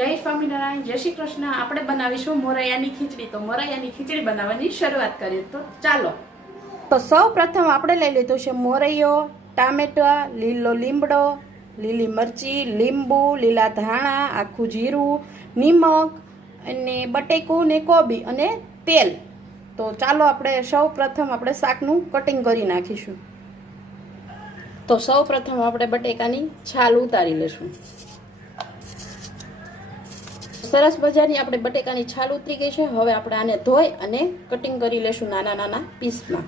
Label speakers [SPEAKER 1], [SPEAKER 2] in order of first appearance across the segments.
[SPEAKER 1] જય સ્વામિનારાયણ, જય શ્રી કૃષ્ણ. આપણે બનાવીશું મોરૈયાની ખીચડી. તો મોરૈયાની ખીચડી બનાવવાની શરૂઆત કરીએ. તો ચાલો. તો સૌ પ્રથમ આપણે લઈ લીધું છે મોરૈયો, ટામેટા, લીલો લીમડો, લીલી મરચી, લીંબુ, લીલા ધાણા, આખું જીરું, નિમક અને બટેકું ને કોબી અને તેલ. તો ચાલો આપણે સૌ પ્રથમ આપણે શાકનું કટિંગ કરી નાખીશું. તો સૌ પ્રથમ આપણે બટેકાની છાલ ઉતારી લેશું સરસ મજાની આપણે બટેકાની છાલ ઉતરી ગઈ છે. હવે આપણે આને ધોઈ અને કટિંગ કરી લેશું નાના નાના પીસમાં.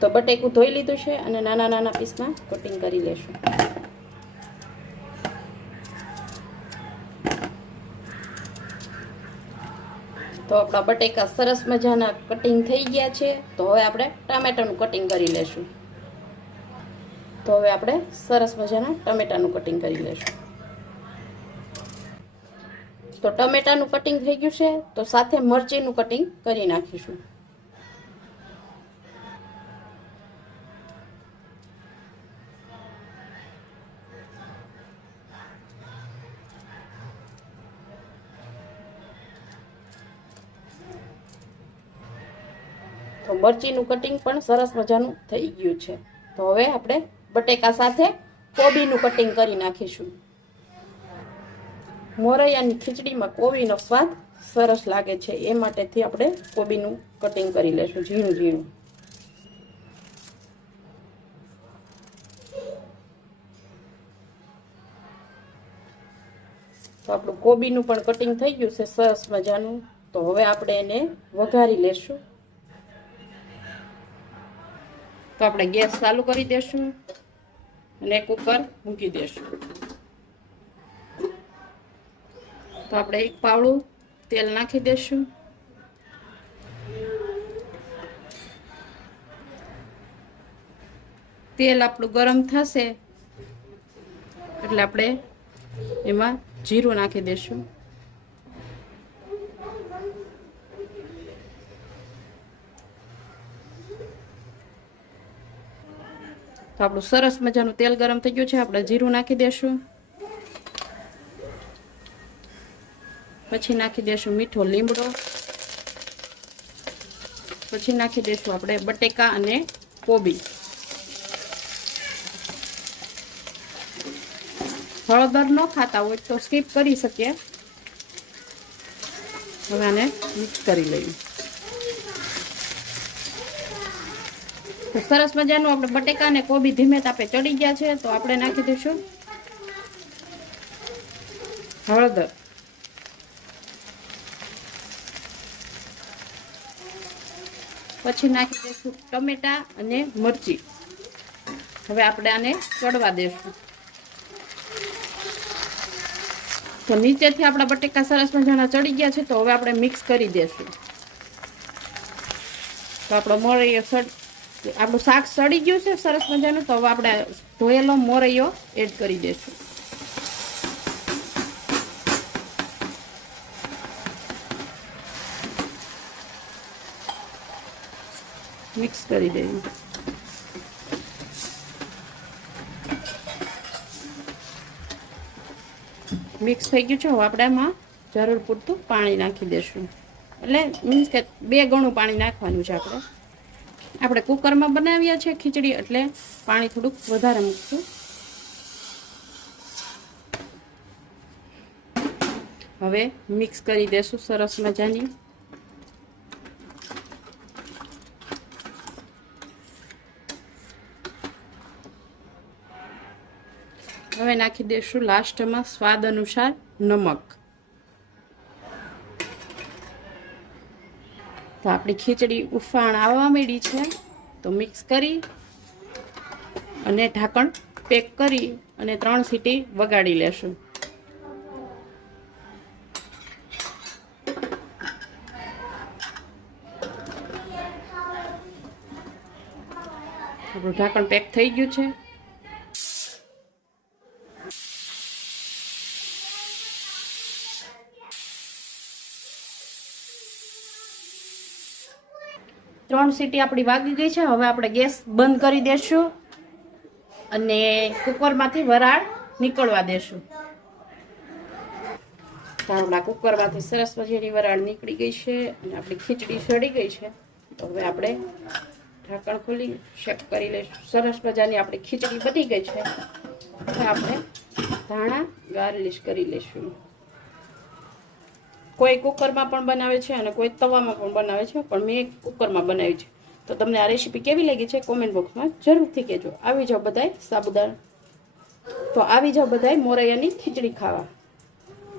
[SPEAKER 1] તો બટેકું ધોઈ લીધું છે અને નાના નાના પીસમાં કટિંગ કરી લેશું. તો આપણા બટેકા સરસ મજાના કટિંગ થઈ ગયા છે. તો હવે આપણે ટામેટાનું કટિંગ કરી લેશું. તો હવે આપણે સરસ મજાના ટમેટાનું કટિંગ કરી લેશું. તો ટમેટાનું કટિંગ થઈ ગયું છે, તો સાથે મરચીનું કટિંગ કરી નાખીશું. તો મરચીનું કટિંગ પણ સરસ મજાનું થઈ ગયું છે. તો હવે આપણે બટેકા સાથે કોબીનું કટિંગ કરી નાખીશું. મોરૈયાની ખીચડીમાં કોબીનો સ્વાદ સરસ લાગે છે. એ માટેથી આપણે કોબીનું કટિંગ કરી લેશું ઝીણું ઝીણું. તો આપણું કોબીનું પણ કટિંગ થઈ ગયું છે, સરસ મજાનું. તો હવે આપણે એને વઘારી લેશું. તો આપણે ગેસ ચાલુ કરી દેશું અને કુકર મૂકી દેશું. તો આપણે એક પાવડું તેલ નાખી દઈશું તેલ આપણું ગરમ થશે એટલે આપણે એમાં જીરું નાખી દઈશું તો આપણું સરસ મજાનું તેલ ગરમ થઈ ગયું છે, આપણે જીરું નાખી દેશું. પછી નાખી દેશું મીઠો લીમડો. પછી નાખી દેશું આપણે બટેકા અને કોબી. હળદર ન ખાતા હોય તો સ્કીપ કરી શકીએ. હવે આને મિક્સ કરી લઈએ. સરસ મજાનું આપણે બટેકા અને કોબી ધીમે તાપે ચડી ગયા છે, તો આપણે નાખી દઈશું હળદર. પછી નાખી દઈશું ટમેટા અને મરચી. હવે આપણે આને ચડવા દઈશું તો નીચેથી આપણા બટેકા સરસ મજાના ચડી ગયા છે, તો હવે આપણે મિક્સ કરી દઈશું તો આપણો મોરૈયો સડ, આપણું શાક સડી ગયું છે સરસ મજાનું, તો હવે આપણે ધોયેલો મોરૈયો એડ કરી દઈશું મિક્સ કરી દઈએ મિક્સ થઈ ગયું છે, હવે આપણે એમાં જરૂર પૂરતું પાણી નાખી દઈશું એટલે મીન્સ કે બે ગણું પાણી નાખવાનું છે આપણે. આપણે કુકરમાં બનાવ્યા છે ખીચડી, એટલે પાણી થોડુંક વધારે મૂકશું. હવે મિક્સ કરી દેશું સરસ મજાની. હવે નાખી દઈશું લાસ્ટમાં સ્વાદ અનુસાર નમક તો આપણી ખીચડી ઉફાણ આવવા માંડી છે. તો મિક્સ કરી અને ઢાંકણ પેક કરી અને ત્રણ સીટી વગાડી લેશું. આપણું ઢાંકણ પેક થઈ ગયું છે. ત્રણ સીટી આપણી વાગી ગઈ છે. હવે આપણે ગેસ બંધ કરી દેશું અને કુકરમાંથી વરાળ નીકળવા દેશું. આપણા કુકરમાંથી સરસ મજાની વરાળ નીકળી ગઈ છે અને આપણી ખીચડી સડી ગઈ છે. તો હવે આપણે ઢાંકણ ખોલી શેક કરી લઈશું. સરસ મજાની આપણી ખીચડી બની ગઈ છે. હવે આપણે ધાણા, ગાર્લિશ કરી લઈશું. કોઈ કુકરમાં પણ બનાવે છે અને કોઈ તવામાં પણ બનાવે છે, પણ મેં કુકરમાં બનાવી છે. તો તમને આ રેસીપી કેવી લાગી છે કોમેન્ટ બોક્સમાં જરૂરથી કહેજો. આવી જાઓ બધાય સાબુદાણા. તો આવી જાઓ બધાય મોરૈયાની ખીચડી ખાવા.